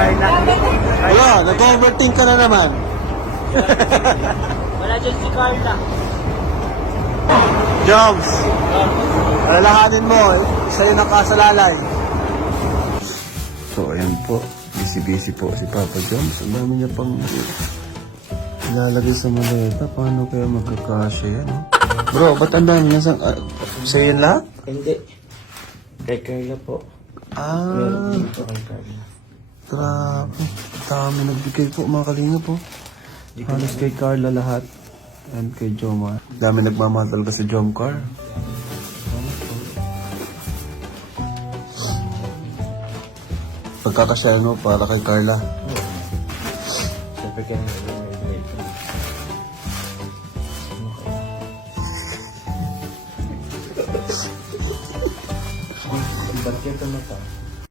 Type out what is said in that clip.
Carla. Wala, nag-overthink ka na naman. Wala dyan si Carla. Joms, alalahanin mo, sa'yo nakasalalay. So, ayan po. Busy-busy po si Papa Joms. Ang dami niya pang ilalagay sa maleta. Paano kaya magkakasya yan, no? Bro, ba't ang dami niya? Sa'yo yan lahat? Hindi. Kay Carla po. Ah, Dito kay Carla. grabe. Dami nagbigay po, mga kalinga po. Halos kay Carla lahat. And kay Jomar. Dami nagmamahal talaga sa Jomcar. Pagkakasya, no, para kay Carla. Siyempre kaya nga may ba't kita mata?